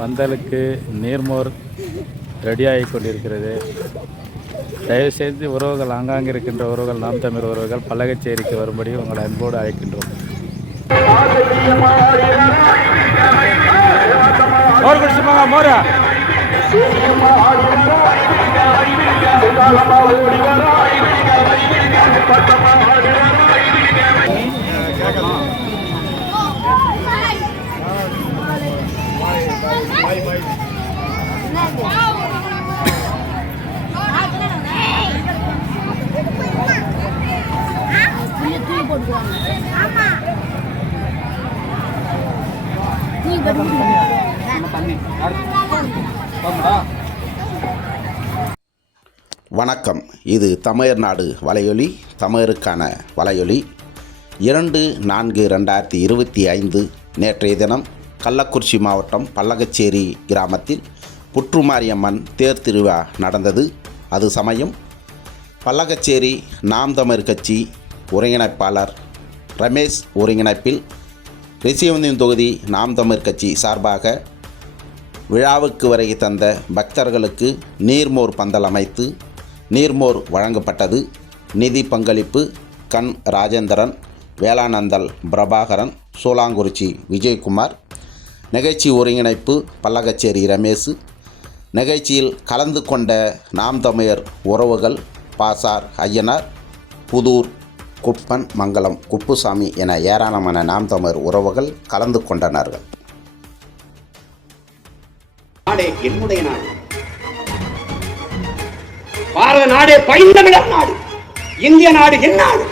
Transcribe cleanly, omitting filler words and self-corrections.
பந்தலுக்கு நீர்மோர் ரெடியாகி கொண்டிருக்கிறது. தயவுசெய்து உறவுகள், ஆங்காங்கே இருக்கின்ற உறவுகள், நாம் தமிழ் உறவுகள் பல்லகச்சேரிக்கு வரும்படி உங்களை அன்போடு அழைக்கின்றோம். வணக்கம். இது தமிழ்நாடு வலையொலி, தமிழருக்கான வலையொலி. 2/4/2025 நேற்றைய தினம் கள்ளக்குறிச்சி மாவட்டம் பல்லகச்சேரி கிராமத்தில் புற்றுமாரியம்மன் தேர் திருவிழா நடந்தது. அது சமயம் பல்லகச்சேரி நாம் தமிழர் கட்சி ஒருங்கிணைப்பாளர் ரமேஷ் ஒருங்கிணைப்பில் ரிஷிவந்தியம் தொகுதி நாம் தமிழர் கட்சி சார்பாக விழாவுக்கு வருகை தந்த பக்தர்களுக்கு நீர்மோர் பந்தல் அமைத்து நீர்மோர் வழங்கப்பட்டது. நிதி பங்களிப்பு கண் ராஜேந்திரன், வேளானந்தல் பிரபாகரன், சோலாங்குறிச்சி விஜயகுமார். நிகழ்ச்சி ஒருங்கிணைப்பு பல்லகச்சேரி ரமேஷ். நிகழ்ச்சியில் கலந்து கொண்ட நாம் தமிழர் உறவுகள் பாசார் ஐயனார், புதூர் குப்பன், மங்கலம் குப்புசாமி என ஏராளமான நாம் தமிழர் உறவுகள் கலந்து கொண்டனர்கள். நாடே என்னுடைய நாடு, பாரத நாடே பைந்தமிழர் நாடு, இந்திய நாடு என் நாடு.